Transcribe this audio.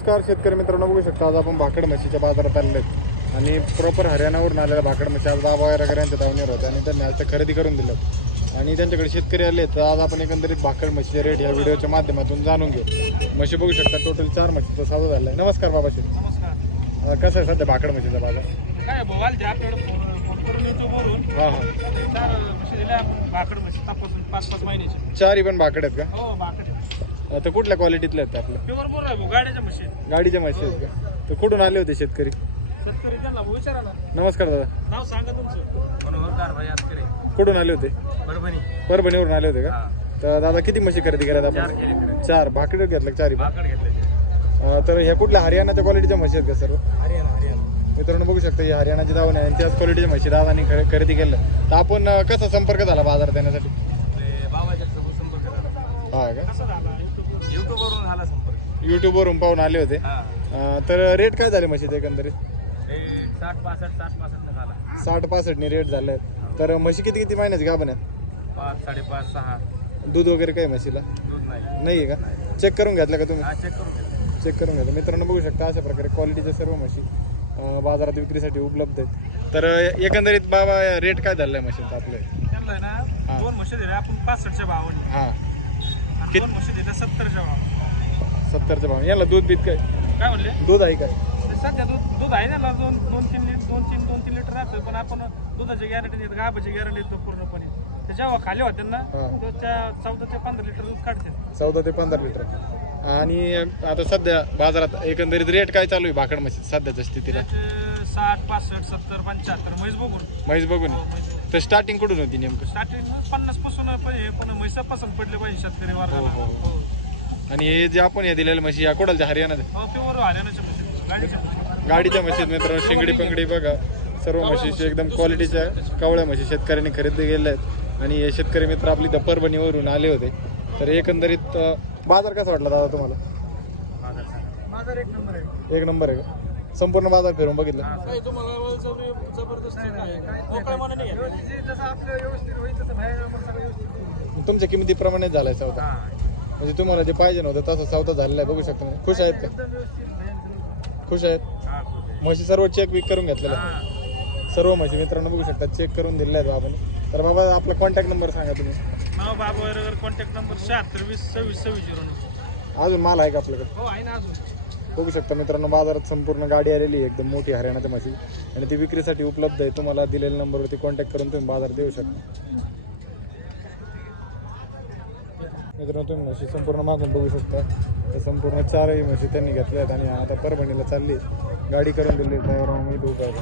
नमस्कार शेतकरी मित्रांनो बघू शकता आज आपण भाकड म्हशीच्या बाजारात आलेले आहेत. आणि प्रॉपर हरियाणावरून आलेल्या भाकड म्हशी आज बाबा वगैरे यांच्या धावणीवर होत्या आणि त्यांनी आज त्या खरेदी करून दिल्यात आणि त्यांच्याकडे शेतकरी आले तर आज आपण एकंदरीत भाकड म्हशीचे रेट या व्हिडिओच्या माध्यमातून जाणून घेऊ. म्हशी बघू शकता टोटल चार म्हशीचा सौदा झाला आहे नमस्कार बाबा शेठ. कसं आहे सध्या भाकड म्हशीचा बाजार? चार पण भाकड आहेत का? हो तर कुठल्या क्वालिटीतले आहेत आपल्या प्युअर बोल आहे भाऊ गाड्याच्या म्हशी गाडीच्या म्हशी आहेत का? तर कुठून आले होते शेतकरी? शेतकरी त्यांना भाऊ विचारा ना. नमस्कार दादा. नाव सांगा तुमचं. मनोहर कारभाई आतकडे कुठून आले होते? परभणी. परभणीवरून आले होते का? तर दादा किती म्हशी खरेदी करायला चार आपण केले चार. भाकड घेतलं का चारी? पण? भाकड घेतले अं, तर ह्या कुठल्या हरियाणाच्या क्वालिटीच्या म्हशी आहेत का सर्व? हरियाणा हरियाणा. मित्रांनो बघू शकता ही हरियाणाची दावण आहे आणि त्याच क्वालिटीच्या म्हशी दादानी खरे- खरेदी केलं तर आपण अं, कसा संपर्क झाला बाजारात येण्यासाठी बाबाच्या सोबत संपर्क झाला. हा का? कसा झाला? युट्यूबवरून पाहून आले होते. अं, तर रेट काय झाले म्हशीचे एकंदरीत? रेट साठ पासष्ट साठ पासष्ट झाला. साठ पासष्टने रेट झाले. तर म्हशी किती किती महिन्याची गाभण आहेत? पाच साडेपाच सहा. दूध वगैरे काय म्हशीला? दूध नाही. नाही आहे का? चेक करून घेतलं का तुम्ही? हा चेक करून घेतलं. चेक करून घ्या मित्रांनो बघू शकता अशा प्रकारे क्वालिटीच्या सर्व म्हशी अं, बाजारात विक्रीसाठी उपलब्ध आहेत. तर अं, एकंदरीत बाबा रेट काय झालं आहे म्हशींचा आपले? त्यांना आहे ना दोन म्हशी दिल्या आपण पासष्टच्या भावाने. हां. आणि दोन म्हशी दिल्या सत्तरच्या भावाने. सत्तरच्या भाव याला दूध बीत काय? काय म्हणले? दूध आहे काय? सध्या दूध दूध आहे ना दोन दोन तीन लिटर दोन तीन दोन तीन लिटर राहतं पण आपण दुधाची गॅरंटी देत गाबाची गॅरंटी देतो पूर्णपणे. ते जेव्हा खाली होते ना हा. त्याच्या चौदा ते पंधरा लिटर दूध काढते. चौदा ते पंधरा लिटर आणि आता सध्या बाजारात एकंदरीत रेट काय चालू आहे भाकड म्हशी सध्याच्या स्थितीला? त्याचे साठ पासष्ट सत्तर पंच्याहत्तर म्हैस बघून. म्हैस बघून. हो, तर स्टार्टिंग कुठून होती नेमकं? स्टार्टिंग पन्नासपासून पाहिजे पण म्हैस पसंत पडले पाहिजे शेतकरी हो, हो. हो. आणि हे जे आपण हे दिलेल्या म्हशी या हो हरियाणाच्या म्हशी गाडीच्या म्हशी. मित्रांनो शेंगडी पंगडी बघा. सर्व म्हशीचे एकदम क्वालिटीच्या कवळ्या म्हशी शेतकऱ्यांनी खरेदी केल्या आहेत. आणि हे शेतकरी मित्र आपली इथं परभणीवरून आले होते. तर एकंदरीत बाजार कसा वाटला दादा तुम्हाला? एक नंबर आहे एक नंबर आहे का? संपूर्ण बाजार फिरून बघितलं. तुमच्या किमतीप्रमाणेच झालाय सौदा. हा. म्हणजे तुम्हाला जे पाहिजे नव्हतं तसं सौदा झालेला आहे बघू शकता तुम्ही. खुश आहेत का? खुश आहेत. म्हशी सर्व चेक विक करून घेतलेला आहे. सर्व म्हशी मित्रांनो बघू शकता चेक करून दिलेले आहेत बाबांनी. तर बाबा आपला कॉन्टॅक्ट नंबर सांगा तुम्ही. नाव बाबा वगैरे कॉन्टॅक्ट नंबर शहात्तर वीस सव्वीस सव्वीस झिरो नऊ. अजून माल आहे का आपल्याकडे? हो आहे ना अजून. बघू शकता मित्रांनो बाजारात संपूर्ण गाडी आलेली आहे. एकदम मोठी हरियाणाच्या म्हशी. आणि ती विक्रीसाठी उपलब्ध आहे. तुम्हाला दिलेल्या नंबरवरती कॉन्टॅक्ट करून तुम्ही बाजार देऊ शकता. मित्रांनो तुम्ही म्हशी संपूर्ण मागून बघू शकता. तर संपूर्ण चारही म्हशी त्यांनी घेतल्या आहेत आणि आता परभणीला चालली. गाडी करून दिली ड्रायव्हर मी धूप आहे?